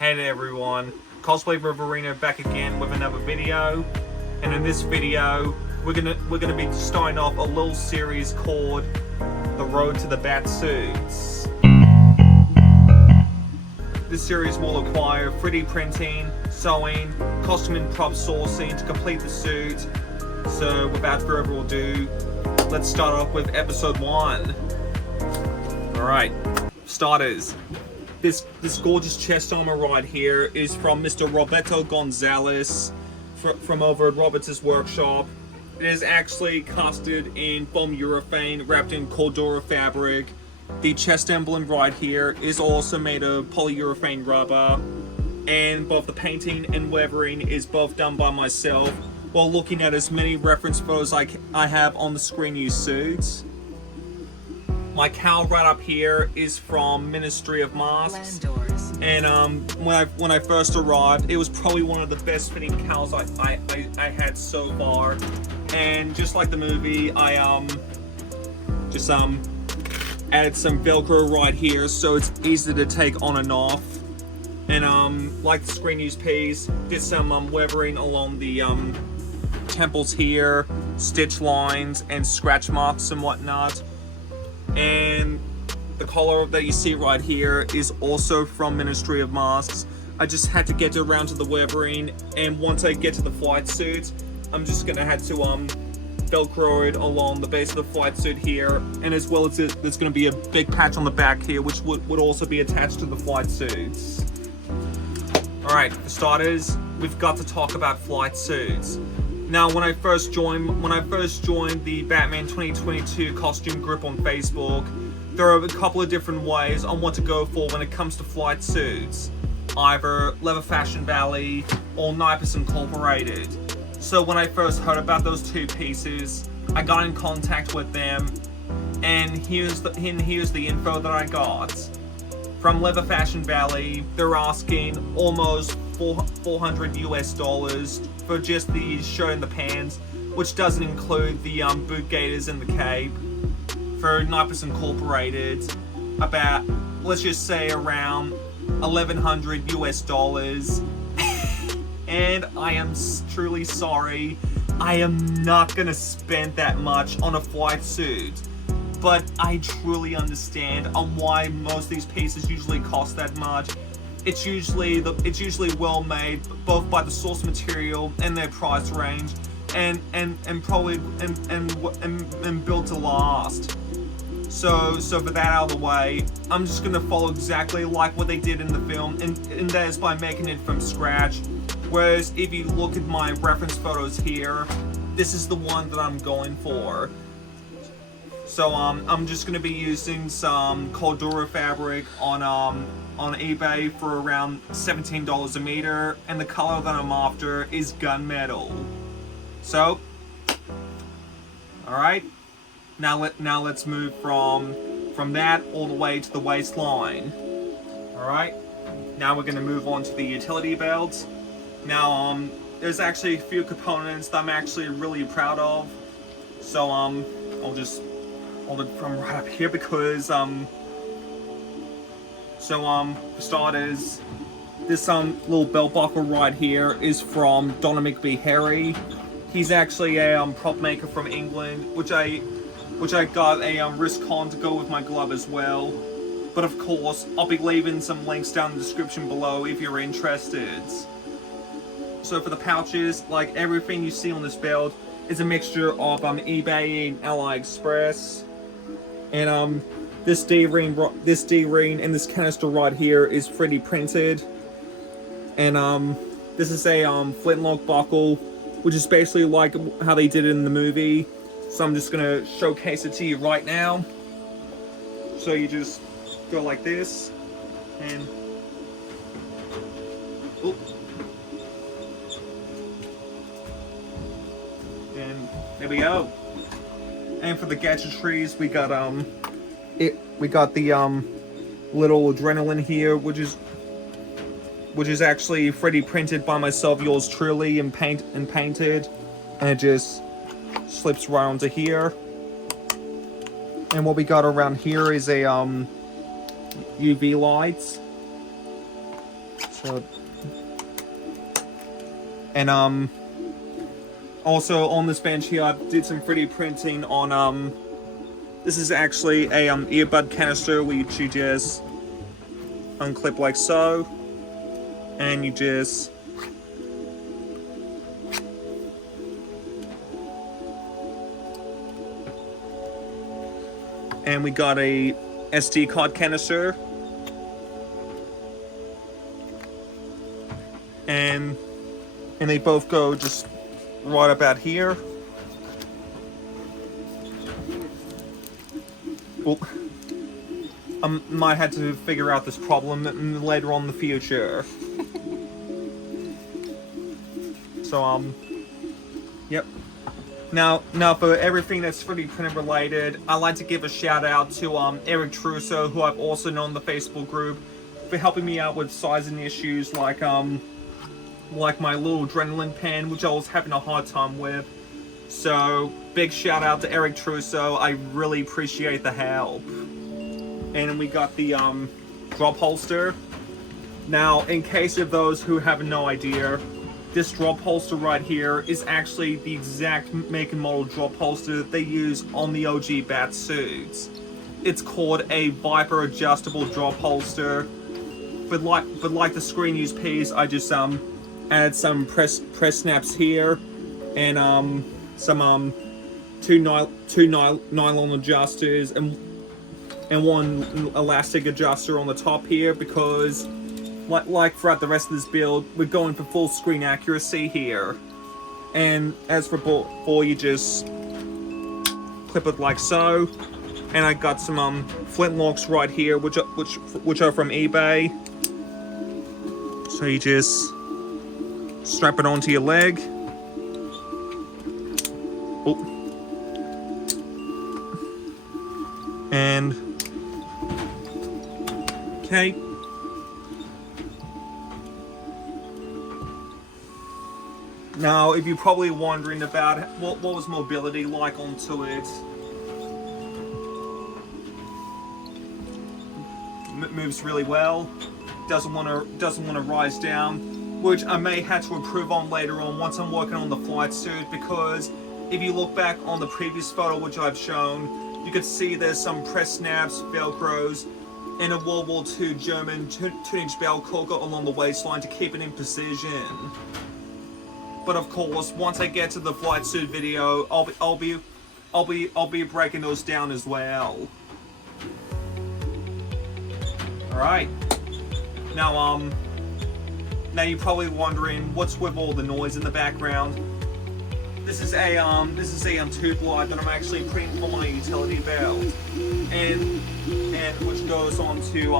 Hey there everyone, Cosplay Riverino back again with another video. And in this video, we're gonna be starting off a little series called The Road to the Bat Suits. This series will require 3D printing, sewing, costume and prop sourcing to complete the suit. So without further ado, let's start off with episode 1. Alright, starters. This gorgeous chest armor right here is from Mr. Roberto Gonzalez from over at Roberts' workshop. It is actually casted in foam urethane wrapped in Cordura fabric. The chest emblem right here is also made of polyurethane rubber, and both the painting and weathering is both done by myself while looking at as many reference photos I have on the screen used suits. My cowl right up here is from Ministry of Masks, and when I first arrived, it was probably one of the best fitting cowls I had so far. And just like the movie, I added some Velcro right here so it's easy to take on and off. And like the screen use piece, did some weathering along the temples here, stitch lines and scratch marks and whatnot. And the collar that you see right here is also from Ministry of Masks. I just had to get around to the weathering, and once I get to the flight suit, I'm just gonna have to Velcro it along the base of the flight suit here, and as well as there's gonna be a big patch on the back here which would also be attached to the flight suits. Alright, for starters, we've got to talk about flight suits. Now, when I first joined the Batman 2022 costume group on Facebook, there are a couple of different ways on what to go for when it comes to flight suits. Either Leather Fashion Valley or Nipus Incorporated. So when I first heard about those two pieces, I got in contact with them, and here's the info that I got. From Leather Fashion Valley, they're asking almost $400 US for just the shirt and the pants, which doesn't include the boot gaiters and the cape. For Nipus Incorporated, about, let's just say, around $1,100 US. And I am truly sorry, I am not gonna spend that much on a flight suit. But I truly understand on why most of these pieces usually cost that much. It's usually well made, both by the source material and their price range, and probably built to last. So for that out of the way, I'm just gonna follow exactly like what they did in the film, and that is by making it from scratch. Whereas if you look at my reference photos here, this is the one that I'm going for. So I'm just gonna be using some Cordura fabric on eBay for around $17 a meter, and the color that I'm after is gunmetal. So, all right, now let's move from that all the way to the waistline. All right, now we're gonna move on to the utility belt. Now there's actually a few components that I'm actually really proud of. So I'll just hold it from right up here because for starters, this little belt buckle right here is from Donna McBee-Harry. He's actually a prop maker from England, which I got a wrist con to go with my glove as well. But of course, I'll be leaving some links down in the description below if you're interested. So for the pouches, like everything you see on this belt is a mixture of eBay and AliExpress. And this D-ring and this canister right here is 3D printed. And this is a flintlock buckle, which is basically like how they did it in the movie. So I'm just gonna showcase it to you right now. So you just go like this, and oop. And there we go. And for the gadgetries, we got the little adrenaline here, which is actually 3D printed by myself, yours truly, and painted, and it just slips right onto here. And what we got around here is a UV lights. So, and also on this bench here, I did some 3D printing on this is actually a earbud canister which you just unclip like so, and you just and we got a SD card canister, and they both go just right about here. Oh, I might have to figure out this problem later on in the future. So yep. Now for everything that's 3D printer related, I'd like to give a shout out to Eric Trusso, who I've also known in the Facebook group, for helping me out with sizing issues like my little adrenaline pen, which I was having a hard time with. So big shout out to Eric Trusso. I really appreciate the help. And we got the drop holster. Now, in case of those who have no idea, this drop holster right here is actually the exact make and model drop holster that they use on the OG bat suits. It's called a Viper adjustable drop holster. But like the screen use piece, I just added some press snaps here, and some two nylon adjusters and one elastic adjuster on the top here, because like throughout the rest of this build, we're going for full screen accuracy here. And as for ball, you just clip it like so. And I got some flintlocks right here, which are from eBay. So you just strap it onto your leg. Oh. And okay. Now, if you're probably wondering about what was mobility like onto it, it moves really well. Doesn't want to rise down, which I may have to improve on later on once I'm working on the flight suit, because if you look back on the previous photo which I've shown, you could see there's some press snaps, velcros, and a World War II German 2-inch bell corker along the waistline to keep it in precision. But of course, once I get to the flight suit video, I'll be breaking those down as well. All right. Now you're probably wondering what's with all the noise in the background. This is a tube light that I'm actually putting on my utility belt, and which goes onto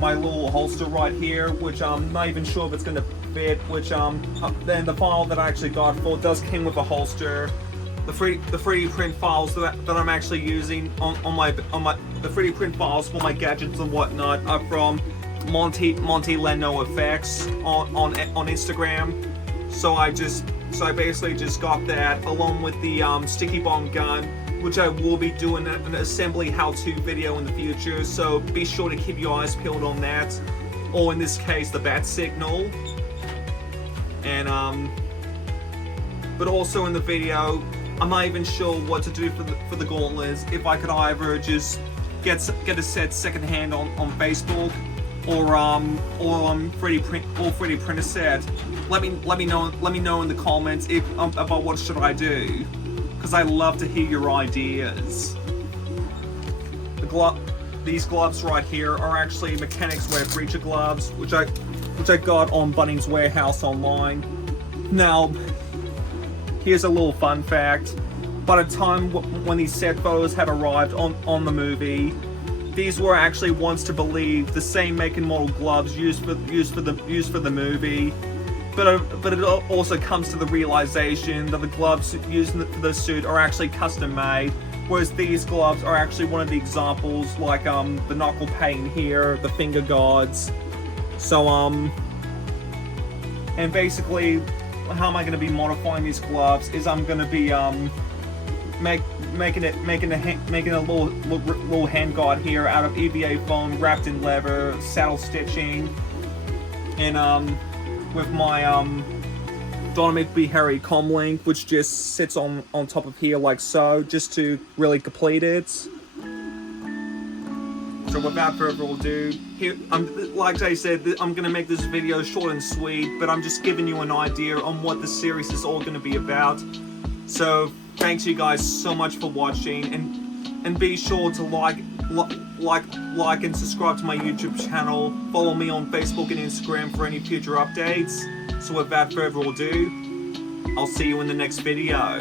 my little holster right here, which I'm not even sure if it's gonna fit. Which then the file that I actually got for does came with a holster. The 3D print files that I'm actually using on the 3D print files for my gadgets and whatnot are from Monty Leno Effects on Instagram. So I basically just got that along with the sticky bomb gun, which I will be doing an assembly how-to video in the future. So be sure to keep your eyes peeled on that, or in this case, the bat signal. And but also in the video, I'm not even sure what to do for the gauntlets. If I could either just get a set secondhand on Facebook, or 3D print a set. Let me know in the comments about what should I do, because I love to hear your ideas. These gloves right here are actually Mechanics Wear Breacher gloves, which I got on Bunnings Warehouse online. Now, here's a little fun fact. By the time when these set photos have arrived on the movie, these were actually once to believe the same make and model gloves used for the movie. But it also comes to the realization that the gloves used for the suit are actually custom made, whereas these gloves are actually one of the examples, like the knuckle paint here, the finger guards. So and basically, how am I going to be modifying these gloves? Is I'm going to be making a little hand guard here out of EVA foam wrapped in leather, saddle stitching, and with my Dynamic B Harry comlink, which just sits on top of here like so, just to really complete it. So without further ado, here, like I said, I'm gonna make this video short and sweet, but I'm just giving you an idea on what the series is all gonna be about. So thanks you guys so much for watching, and be sure to like and subscribe to my YouTube channel. Follow me on Facebook and Instagram for any future updates. So without further ado, I'll see you in the next video.